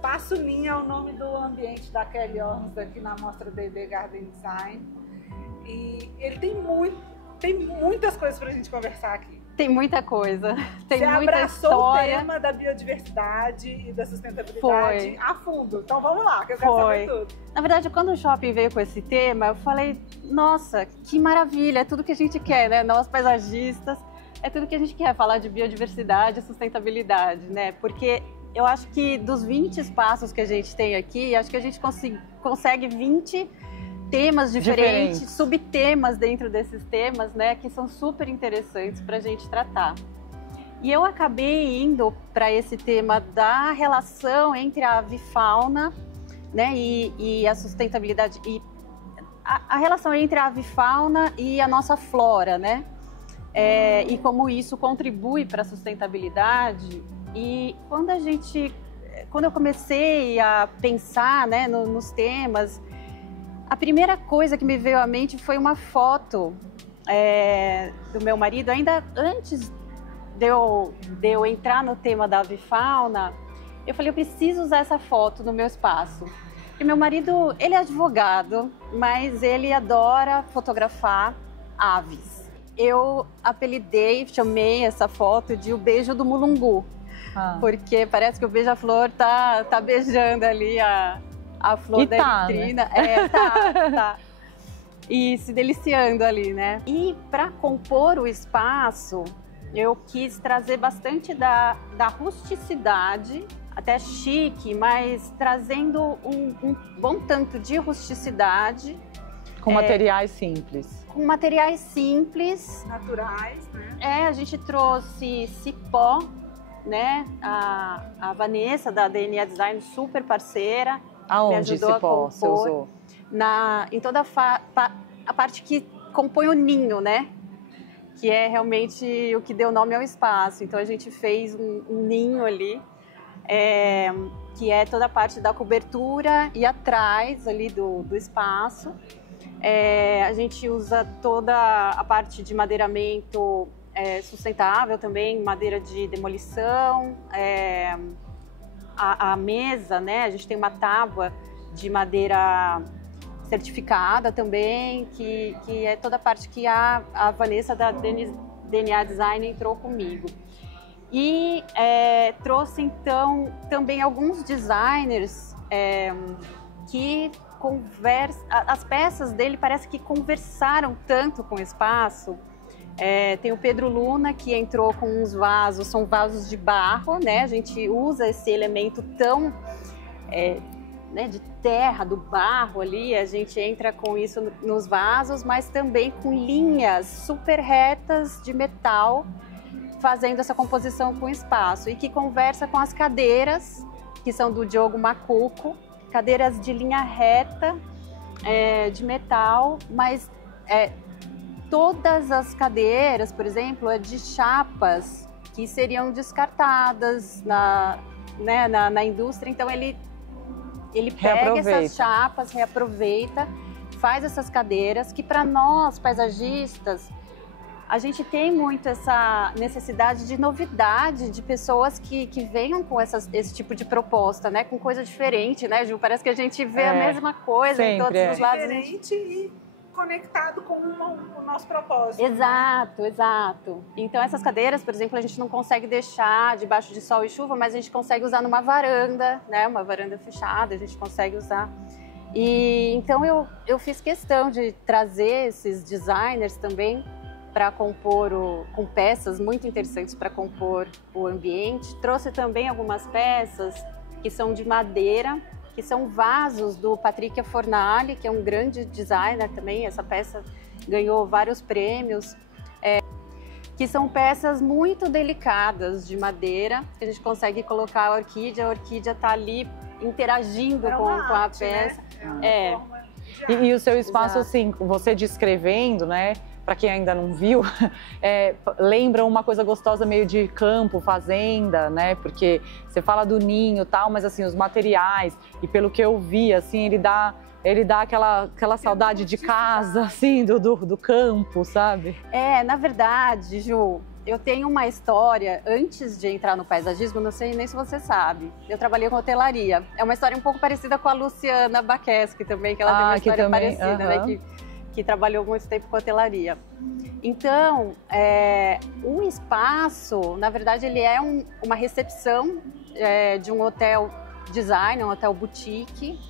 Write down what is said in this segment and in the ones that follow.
Espaço Ninho é o nome do ambiente da Kelly Orms aqui na mostra D&D Garden Design. E ele tem muitas coisas pra gente conversar aqui. Tem muita coisa, tem Você muita abraçou história. o tema da biodiversidade e da sustentabilidade Foi. a fundo. Então vamos lá, que eu quero saber tudo. Na verdade, quando o shopping veio com esse tema, eu falei, nossa, que maravilha, é tudo que a gente quer, né? Nós paisagistas, é tudo que a gente quer, falar de biodiversidade e sustentabilidade, né? Porque eu acho que dos 20 espaços que a gente tem aqui, acho que a gente consegue 20 temas diferentes, subtemas dentro desses temas, né, que são super interessantes para a gente tratar. E eu acabei indo para esse tema da relação entre a avifauna, né, e a sustentabilidade, e a relação entre a avifauna e a nossa flora, né, e como isso contribui para a sustentabilidade. E quando eu comecei a pensar, né, nos temas, a primeira coisa que me veio à mente foi uma foto do meu marido, ainda antes de eu entrar no tema da avifauna. Eu falei, eu preciso usar essa foto no meu espaço. E meu marido, ele é advogado, mas ele adora fotografar aves. Eu chamei essa foto de O Beijo do Mulungu, porque parece que o beija-flor tá beijando ali a flor da vitrina. Né? Tá. E se deliciando ali, né? E para compor o espaço, eu quis trazer bastante da rusticidade, até chique, mas trazendo um bom tanto de rusticidade. Com materiais simples. Com materiais simples. Naturais, né? A gente trouxe cipó, né? A Vanessa, da DNA Design, super parceira. Aonde cipó você usou? Em toda a parte que compõe o ninho, né? Que é realmente o que deu nome ao espaço. Então a gente fez um ninho ali, que é toda a parte da cobertura e atrás ali do espaço. A gente usa toda a parte de madeiramento sustentável também, madeira de demolição. A mesa, né? A gente tem uma tábua de madeira certificada também, que é toda a parte que a Vanessa da DNA Design entrou comigo. E trouxe, então, também alguns designers que conversam. As peças dele parece que conversaram tanto com o espaço. Tem o Pedro Luna, que entrou com uns vasos, são vasos de barro, né? A gente usa esse elemento tão né, de terra, do barro ali, a gente entra com isso nos vasos, mas também com linhas super retas de metal, fazendo essa composição com o espaço, e que conversa com as cadeiras, que são do Diogo Macuco, cadeiras de linha reta, de metal, mas todas as cadeiras, por exemplo, de chapas que seriam descartadas na indústria. Então ele pega essas chapas, reaproveita, faz essas cadeiras que, para nós paisagistas, a gente tem muito essa necessidade de novidade, de pessoas que venham com esse tipo de proposta, né? Com coisa diferente, né, Ju? Parece que a gente vê a mesma coisa em todos os lados. Diferente e conectado com o nosso propósito. Exato. Então essas cadeiras, por exemplo, a gente não consegue deixar debaixo de sol e chuva, mas a gente consegue usar numa varanda, né? Uma varanda fechada, a gente consegue usar. E então eu fiz questão de trazer esses designers também para compor com peças muito interessantes para compor o ambiente. Trouxe também algumas peças que são de madeira, que são vasos do Patrick Fornali, que é um grande designer também. Essa peça ganhou vários prêmios, que são peças muito delicadas de madeira, que a gente consegue colocar a orquídea está ali interagindo com a peça. Né? E o seu espaço, assim, você descrevendo, né? Para quem ainda não viu, lembra uma coisa gostosa meio de campo, fazenda, né? Porque você fala do ninho e tal, mas assim, os materiais, e pelo que eu vi, assim, ele dá aquela saudade de casa, assim, do campo, sabe? Na verdade, Ju, Eu tenho uma história, antes de entrar no paisagismo, não sei nem se você sabe, eu trabalhei com hotelaria. É uma história um pouco parecida com a Luciana Baqueschi também, que ela tem uma história parecida, né? Que trabalhou muito tempo com hotelaria. Então, o espaço, na verdade, ele é uma recepção de um hotel design, um hotel boutique,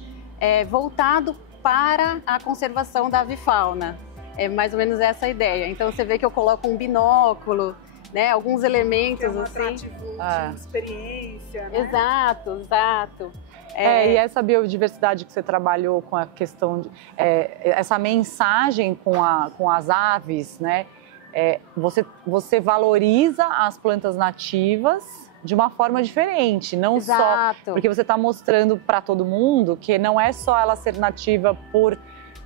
voltado para a conservação da avifauna. É mais ou menos essa a ideia. Então você vê que eu coloco um binóculo, né? Alguns elementos assim. De experiência, né? Exato, exato. E essa biodiversidade que você trabalhou com a questão de essa mensagem com as aves, né? Você valoriza as plantas nativas de uma forma diferente, não Exato. Só porque você está mostrando para todo mundo que não é só ela ser nativa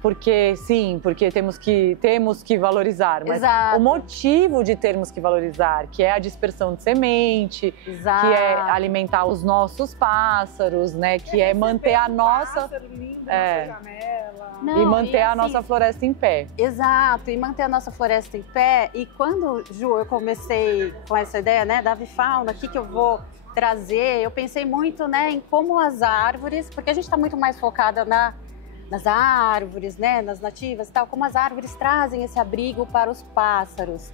porque sim, porque temos que valorizar, mas Exato. o motivo de termos que valorizar, que é a dispersão de semente, Exato. que é alimentar os nossos pássaros, né, que é manter a nossa lindo na janela. Não, e manter a assim, nossa floresta em pé. Exato, e manter a nossa floresta em pé. E quando, Ju, eu comecei com essa ideia, né, da avifauna, o que eu vou trazer, eu pensei muito, né, em como as árvores, porque a gente está muito mais focada nas árvores, né, nas nativas e tal, como as árvores trazem esse abrigo para os pássaros.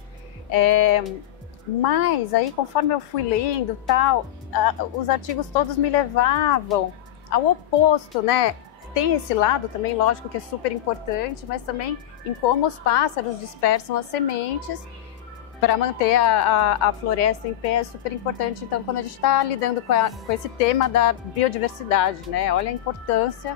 Mas aí, conforme eu fui lendo tal, os artigos todos me levavam ao oposto, né? Tem esse lado também, lógico, que é super importante, mas também em como os pássaros dispersam as sementes para manter a floresta em pé é super importante. Então, quando a gente está lidando com esse tema da biodiversidade, né? Olha a importância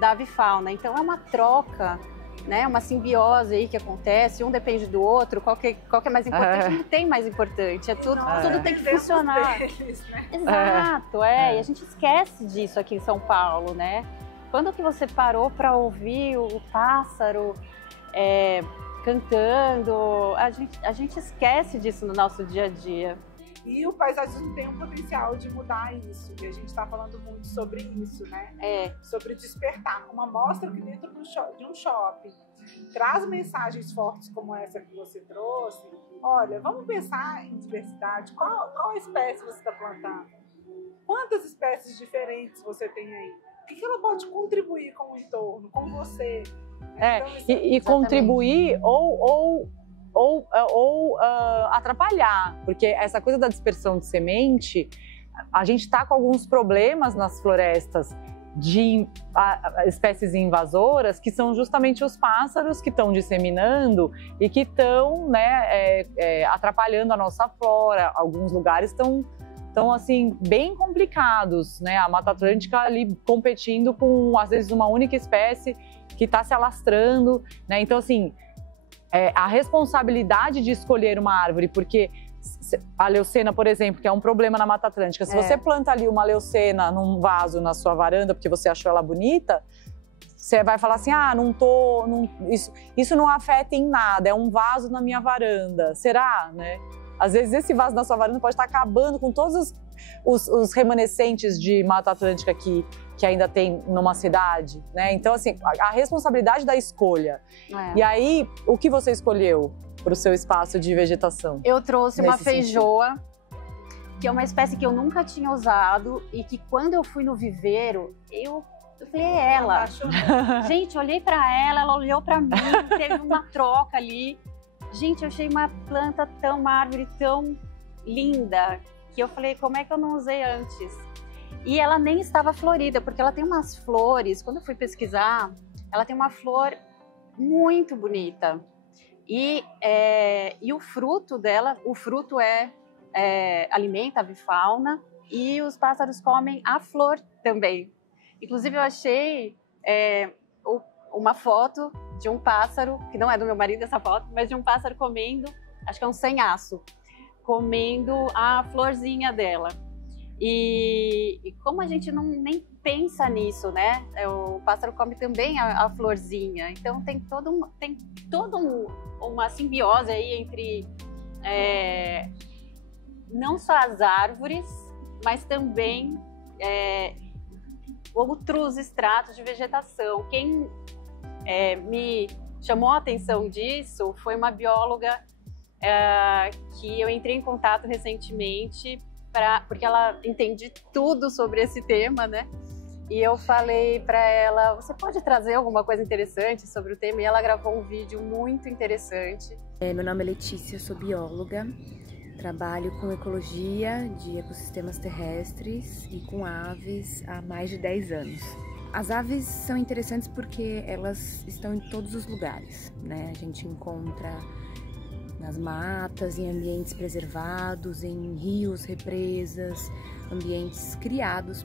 da avifauna. Então, é uma troca, né? Uma simbiose aí que acontece, um depende do outro, qual que é mais importante, não tem mais importante, tudo tem que funcionar. Deles, né? Exato, e a gente esquece disso aqui em São Paulo, né? Quando que você parou para ouvir o pássaro cantando? A gente esquece disso no nosso dia a dia. E o paisagismo tem um potencial de mudar isso, e a gente está falando muito sobre isso, né? Sobre despertar. Uma mostra que dentro de um shopping traz mensagens fortes como essa que você trouxe. Olha, vamos pensar em diversidade. Qual espécie você está plantando? Quantas espécies diferentes você tem aí? O que ela pode contribuir com o entorno, com você? E contribuir ou atrapalhar, porque essa coisa da dispersão de semente, a gente está com alguns problemas nas florestas de espécies invasoras, que são justamente os pássaros que estão disseminando e que estão, né, atrapalhando a nossa flora. Alguns lugares estão assim, bem complicados, né? A Mata Atlântica ali competindo com, às vezes, uma única espécie que está se alastrando, né? Então, assim, a responsabilidade de escolher uma árvore, porque a leucena, por exemplo, que é um problema na Mata Atlântica, se você planta ali uma leucena num vaso na sua varanda porque você achou ela bonita, você vai falar assim, isso não afeta em nada, é um vaso na minha varanda, será, né? Às vezes esse vaso na sua varanda pode estar acabando com todos os remanescentes de Mata Atlântica que ainda tem numa cidade, né? Então, assim, a responsabilidade da escolha. E aí, o que você escolheu para o seu espaço de vegetação? Eu trouxe uma feijoa, que é uma espécie que eu nunca tinha usado e que quando eu fui no viveiro, eu falei, ela. Gente, olhei para ela olhou para mim, teve uma troca ali. Gente, eu achei uma árvore tão linda, que eu falei, como é que eu não usei antes? E ela nem estava florida, porque ela tem umas flores, quando eu fui pesquisar, ela tem uma flor muito bonita. E o fruto dela, alimenta a avifauna e os pássaros comem a flor também. Inclusive, eu achei uma foto de um pássaro, que não é do meu marido essa foto, mas de um pássaro comendo, acho que é um sanhaço, comendo a florzinha dela. E como a gente nem pensa nisso, né? O pássaro come também a florzinha. Então tem toda uma simbiose aí entre não só as árvores, mas também outros estratos de vegetação. Quem me chamou a atenção disso foi uma bióloga que eu entrei em contato recentemente, porque ela entende tudo sobre esse tema, né? E eu falei para ela, você pode trazer alguma coisa interessante sobre o tema? E ela gravou um vídeo muito interessante. Meu nome é Letícia, sou bióloga, trabalho com ecologia de ecossistemas terrestres e com aves há mais de 10 anos. As aves são interessantes porque elas estão em todos os lugares, né? A gente encontra nas matas, em ambientes preservados, em rios, represas, ambientes criados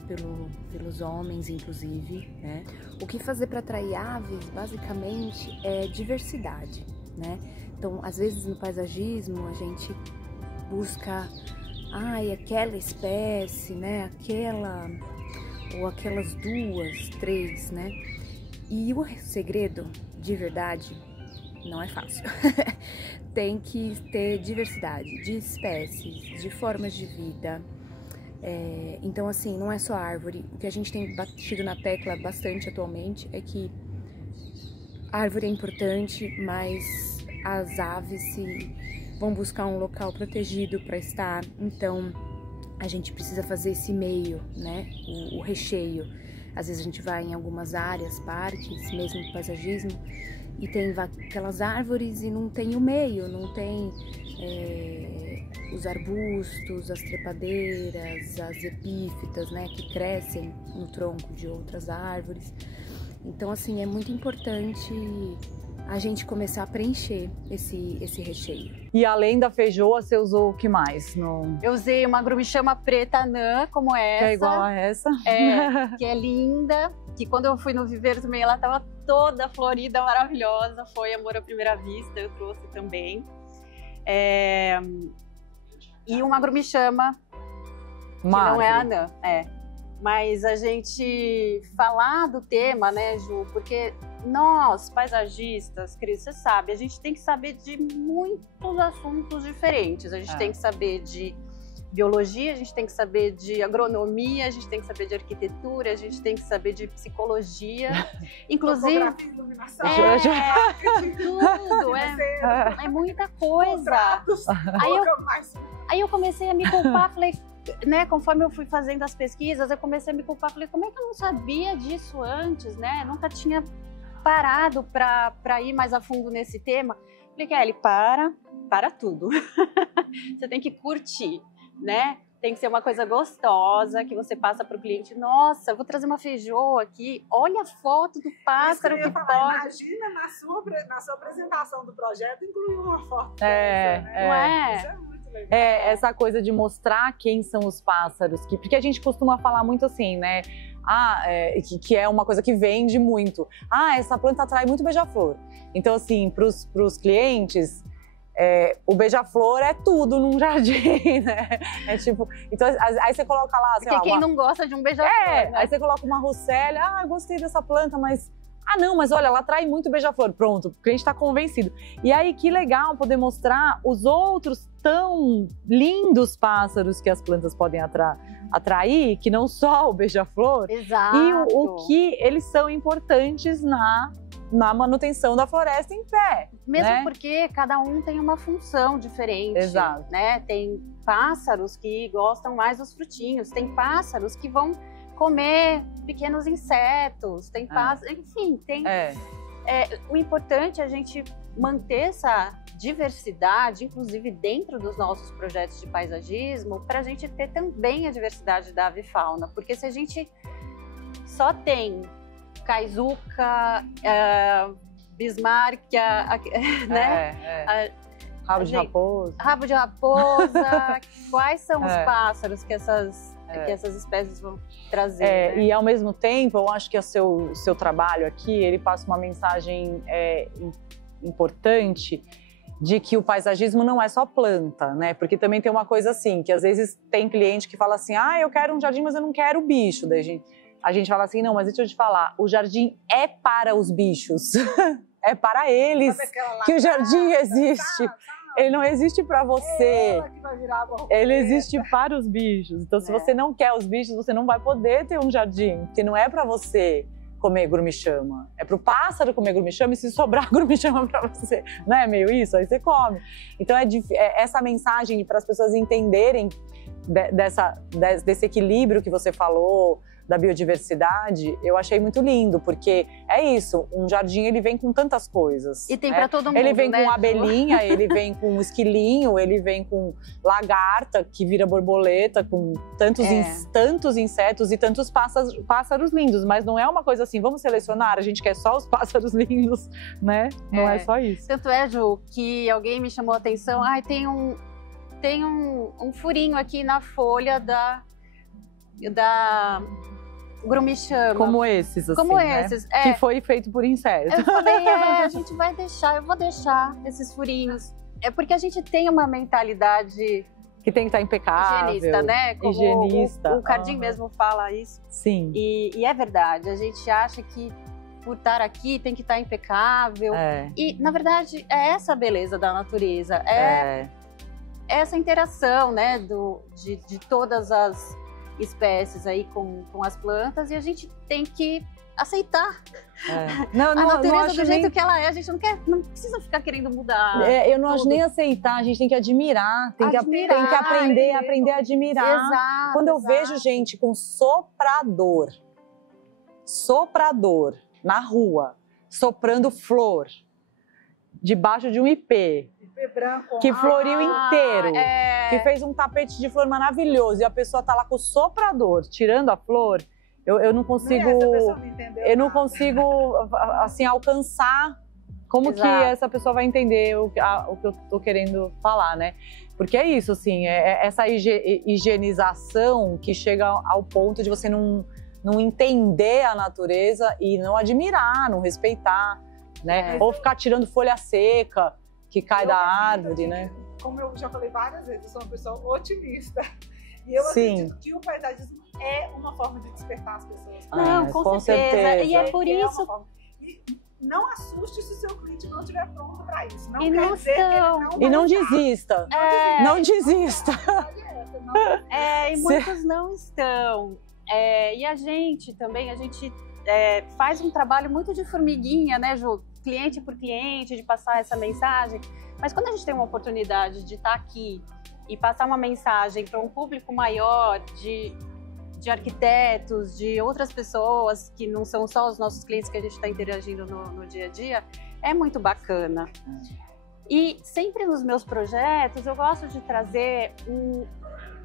pelos homens, inclusive, né? O que fazer para atrair aves, basicamente, é diversidade, né? Então, às vezes no paisagismo a gente busca, aquela espécie, né? Aquela ou aquelas 2, 3, né? E o segredo, de verdade, não é fácil. Tem que ter diversidade de espécies, de formas de vida. Então, assim, não é só árvore. O que a gente tem batido na tecla bastante atualmente é que a árvore é importante, mas as aves vão buscar um local protegido para estar. Então, a gente precisa fazer esse meio, né? O recheio. Às vezes a gente vai em algumas áreas, parques, mesmo no paisagismo, e tem aquelas árvores e não tem o meio, não tem os arbustos, as trepadeiras, as epífitas, né, que crescem no tronco de outras árvores. Então, assim, é muito importante a gente começar a preencher esse recheio. E além da feijoa, você usou o que mais? Eu usei uma grumichama preta anã, como essa. Que é igual a essa. Que é linda. Que quando eu fui no viveiro também, ela estava toda florida, maravilhosa. Foi amor à primeira vista, eu trouxe também. E uma grumichama, que não é anã. Mas a gente falar do tema, né, Ju? Porque nós, paisagistas, Cris, você sabe, a gente tem que saber de muitos assuntos diferentes. A gente tem que saber de biologia, a gente tem que saber de agronomia, a gente tem que saber de arquitetura, a gente tem que saber de psicologia, inclusive fotografia, iluminação, tudo, é muita coisa. Aí eu comecei a me culpar, falei, né, conforme eu fui fazendo as pesquisas, eu comecei a me culpar, falei, como é que eu não sabia disso antes, né? Nunca tinha parado para ir mais a fundo nesse tema. Falei, Kelly, para tudo. Você tem que curtir, né? Tem que ser uma coisa gostosa, que você passa para o cliente. Nossa, eu vou trazer uma feijoa aqui. Olha a foto do pássaro que pode. Imagina na sua apresentação do projeto incluir uma foto dessa, né? Não é? Isso é muito legal. Essa coisa de mostrar quem são os pássaros. Porque a gente costuma falar muito assim, né? Que é uma coisa que vende muito. Essa planta atrai muito beija-flor. Então, assim, para os clientes, o beija-flor é tudo num jardim, né? Então, aí você coloca lá, sei lá, quem não gosta de um beija-flor, né? Aí você coloca uma russélia, gostei dessa planta, mas... não, mas olha, ela atrai muito beija-flor. Pronto, o cliente está convencido. E aí, que legal poder mostrar os outros tão lindos pássaros que as plantas podem atrair, que não só o beija-flor. Exato. E o que eles são importantes na manutenção da floresta em pé. Mesmo, né? Porque cada um tem uma função diferente. Exato. Né? Tem pássaros que gostam mais dos frutinhos, tem pássaros que vão comer pequenos insetos, tem pássaros, enfim, tem... o importante é a gente manter essa diversidade, inclusive dentro dos nossos projetos de paisagismo, para a gente ter também a diversidade da avifauna, porque se a gente só tem caizuca, Bismarck, né? Rabo de raposa. Rabo de raposa. Quais são os pássaros que essas espécies vão trazer? Né? E ao mesmo tempo, eu acho que o seu trabalho aqui, ele passa uma mensagem importante de que o paisagismo não é só planta, né? Porque também tem uma coisa assim, que às vezes tem cliente que fala assim, eu quero um jardim, mas eu não quero bicho. Daí a gente fala assim, não, mas deixa eu te falar, o jardim é para os bichos. É para eles que o jardim existe. Ele não existe para você. Ele existe para os bichos. Então, se você não quer os bichos, você não vai poder ter um jardim, porque não é para você. comer grumichama. É pro pássaro comer grumichama e se sobrar grumichama pra você. Não é meio isso? Aí você come. Então essa mensagem para as pessoas entenderem desse equilíbrio que você falou, da biodiversidade, eu achei muito lindo, porque é isso, um jardim ele vem com tantas coisas. E tem para todo mundo, ele vem né? Com abelhinha, ele vem com esquilinho, ele vem com lagarta, que vira borboleta, com tantos insetos e tantos pássaros lindos, mas não é uma coisa assim, vamos selecionar, a gente quer só os pássaros lindos, né? Não é só isso. Tanto é, Ju, que alguém me chamou a atenção, tem um furinho aqui na folha da grumichama. Como esses, assim, Como né? esses, Que foi feito por inseto. Eu falei, a gente vai deixar, eu vou deixar esses furinhos. É porque a gente tem uma mentalidade que tem que estar impecável. Higienista, né? Como higienista. O Cardim mesmo fala isso. Sim. E é verdade, a gente acha que por estar aqui tem que estar impecável. E, na verdade, é essa a beleza da natureza. É essa interação, né, de todas as espécies aí com as plantas, e a gente tem que aceitar a natureza do jeito que ela é. A gente não precisa ficar querendo mudar. Eu não acho nem aceitar, a gente tem que admirar, tem que aprender a admirar. Exato, quando eu vejo gente com soprador na rua, soprando flor, debaixo de um ipê, branco, que floriu inteiro, que fez um tapete de flor maravilhoso, e a pessoa tá lá com o soprador, tirando a flor, eu não consigo, não consigo, assim, alcançar como que essa pessoa vai entender o que eu tô querendo falar, né? Porque é isso, assim, essa higienização que chega ao ponto de você não entender a natureza e não admirar, não respeitar, né? Ou ficar tirando folha seca que cai da árvore, né? Como eu já falei várias vezes, eu sou uma pessoa otimista. E eu acredito que o paisagismo é uma forma de despertar as pessoas. Não, com certeza. E é por isso... E não assuste se o seu cliente não estiver pronto para isso. Não e quer não dizer que ele não vai não usar. desista. Não desista. E muitos não estão. E a gente também, faz um trabalho muito de formiguinha, né, Ju? Cliente por cliente, de passar essa mensagem. Mas quando a gente tem uma oportunidade de estar aqui e passar uma mensagem para um público maior de arquitetos, de outras pessoas que não são só os nossos clientes que a gente está interagindo no dia a dia, é muito bacana. E sempre nos meus projetos eu gosto de trazer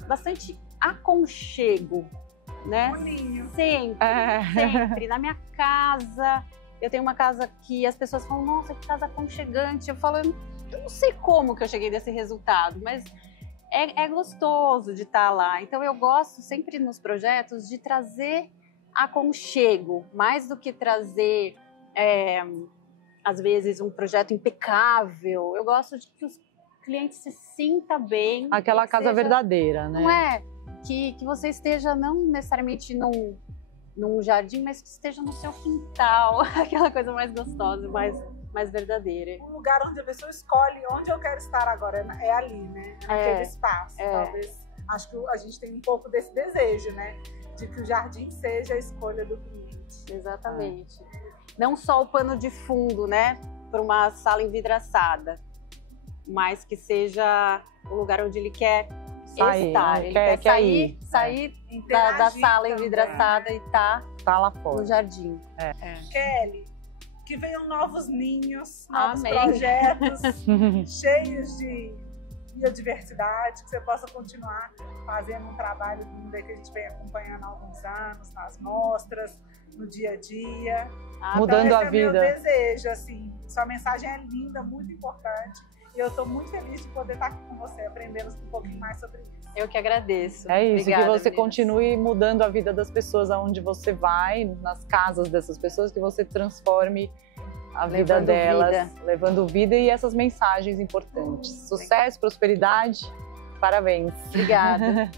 bastante aconchego, né? Boninho. Sempre. Na minha casa, eu tenho uma casa que as pessoas falam, nossa, que casa aconchegante. Eu falo, eu não sei como que eu cheguei desse resultado, mas é gostoso de estar lá. Então eu gosto sempre nos projetos de trazer aconchego, mais do que trazer, às vezes, um projeto impecável. Eu gosto de que os clientes se sintam bem. Aquela casa verdadeira, né? Não é? Que você esteja não necessariamente num jardim, mas que esteja no seu quintal. Aquela coisa mais gostosa, mais verdadeira. O lugar onde a pessoa escolhe onde eu quero estar agora é ali, né? Naquele espaço. Talvez, acho que a gente tem um pouco desse desejo, né? De que o jardim seja a escolha do cliente. Exatamente. Não só o pano de fundo, né? Para uma sala envidraçada, mas que seja o lugar onde ele quer estar. Ele quer sair da sala envidraçada e tá lá fora. No jardim. Kelly, que venham novos ninhos, novos projetos cheios de biodiversidade, que você possa continuar fazendo um trabalho lindo que a gente vem acompanhando há alguns anos, nas mostras, no dia a dia. Mudando então, a vida. É meu desejo, assim. Sua mensagem é linda, muito importante. E eu estou muito feliz de poder estar aqui com você, aprendendo um pouquinho mais sobre isso. Eu que agradeço. É isso, Obrigada, que você meninas. continue mudando a vida das pessoas aonde você vai, nas casas dessas pessoas, que você transforme a vida delas, levando vida e essas mensagens importantes. Sucesso, prosperidade, parabéns. Obrigada.